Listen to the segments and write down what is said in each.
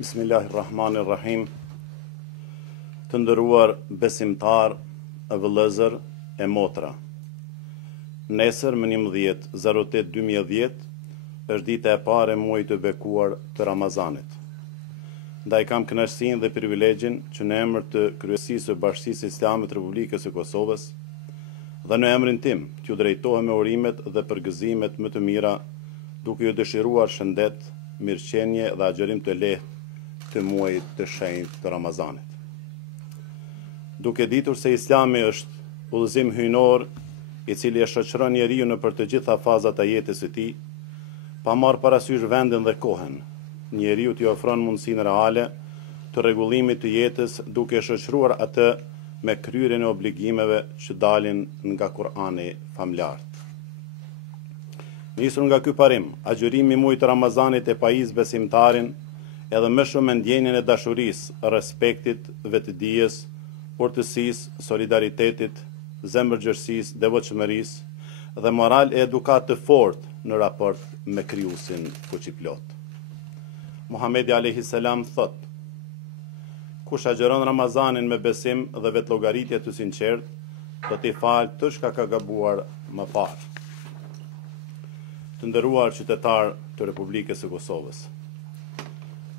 Bismillahirrahmanirrahim. Të nderuar besimtar, vëllezër e motra. Nesër më 11/08/2010 është dita e parë e muajit të bekuar të Ramazanit. Ndaj kam kënaqësinë dhe privilegjin që në emër të Kryesisë së Bashkisë Islame të Republikës së Kosovës dhe në emrin tim t'ju drejtohem me urimet dhe përgëzimet më të mira, duke ju dëshiruar shëndet, mirëqenie dhe agjerim të lehtë të muajit të shenjtë të Ramazanit. Duke ditur se Islami është udhëzim hyjnor i cili e shoqëron njeriu në për të gjitha fazat e jetës së tij, pa marrë parasysh vendin dhe kohën, njeriu t'i ofron mundësinë reale të rregullimit të jetës duke shoqëruar atë me kryerjen e obligimeve që dalin nga Kur'ani famlar. Nisur nga ky parim, agjërimi i muajit të Ramazanit e pajis besimtarin edhe më shumë me ndjenjen e dashurisë, respektit, vetëdijes, urtësisë, solidaritetit, zemërgjërësisë, devotshmërisë dhe moral e edukat të fortë në raport me Krijuesin fuqiplot. Muhamedi alayhi salam thot: kush agjeron Ramazanin me besim dhe vetllogëritje të sinqertë, do t'i falë të çka ka gabuar më parë. Të nderuar qytetar të Republikës së Kosovës.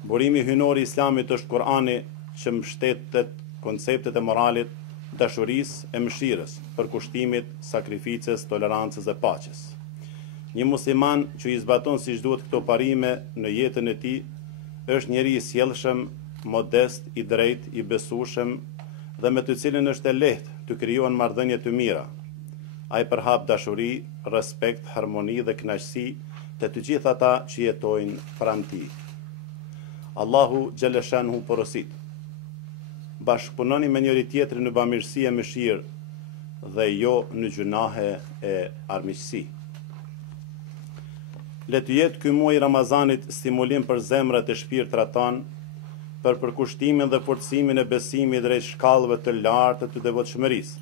Burimi hyjnor i Islamit është Kur'ani që mbështetet konceptet e moralit, dashurisë e mëshirës, përkushtimit, sakrificës, tolerancës dhe paqes. Një musliman që i zbaton siç duhet këto parime në jetën e tij është njeri i sjellshëm, modest, i drejtë, i besueshëm dhe me të cilin është e lehtë të krijohen marrëdhënie të mira. Ai përhap dashuri, respekt, harmoni dhe kënaqësi te të gjithë ata që jetojnë pranë tij. Allahu xhaleshanhu porosit: bashkëpunoni me njëri tjetrin në bamirësi e mëshirë dhe jo në gjunahe e armiqësi. Le të jetë ky muaj i Ramazanit stimulim për zemrat e shpirtrat tanë, për përkushtimin dhe forcimin e besimit drejt shkallëve të larta të devotshmërisë.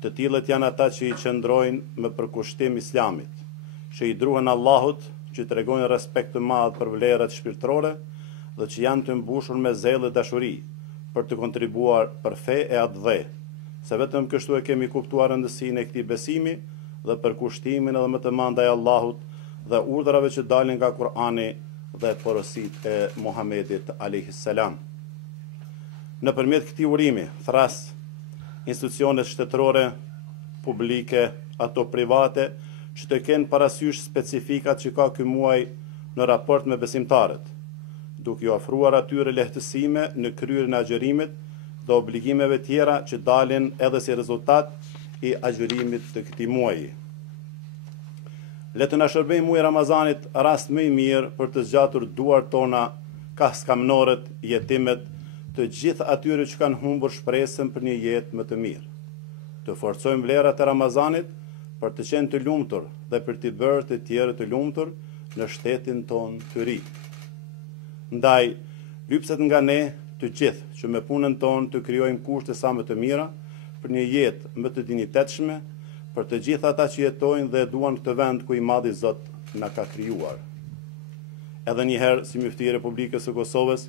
Të tillët janë ata që i qëndrojnë me përkushtim Islamit, që i druhen Allahut, që tregojnë respekt të madh për vlerat shpirtërore dhe që janë të mbushur me zell dhe dashuri për të kontribuar për fe e atë dhe, se vetëm kështu e kemi kuptuar rëndësinë e këtij besimi dhe përkushtimin edhe më të madh ndaj Allahut dhe urdhrave që dalin nga Kur'ani dhe porositë e Muhamedit alayhis salam. Nëpërmjet këtij urimi, thras institucionet shtetërore, publike, ato private, që të kenë parasysh specifikat që ka ky muaj në raport me besimtarët, duke ju ofruar atyre lehtësime në kryerjen e agjërimit dhe obligimeve tjera që dalin edhe si rezultat i agjërimit të këtij muaji. Le të na shërbejë muaji i Ramazanit rast më i mirë për të zgjatur duart tona kaskamnorët, jetimet, të gjithë atyre që kanë humbur shpresën për një jetë më të mirë. Të forcojmë vlerat e Ramazanit për të qenë të lumtur dhe për t'i bërë të tjerë të lumtur në shtetin ton të ri. Ndaj, lypset nga ne të gjithë që me punën tonë të krijojmë kushte sa më të mira për një jetë më të dinjitetshme për të gjithë ata që jetojnë dhe duan këtë vend ku i madhi Zot na ka krijuar. Edhe një herë, si mufti i Republikës së Kosovës,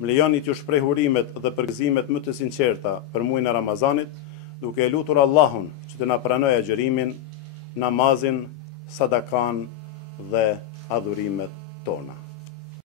më lejoni t'ju shpreh urimet dhe përgëzimet më të sinqerta për muajin e Ramazanit, duke e lutur Allahun që të na pranojë agjërimin, namazin, sadakan dhe adhurimet tona.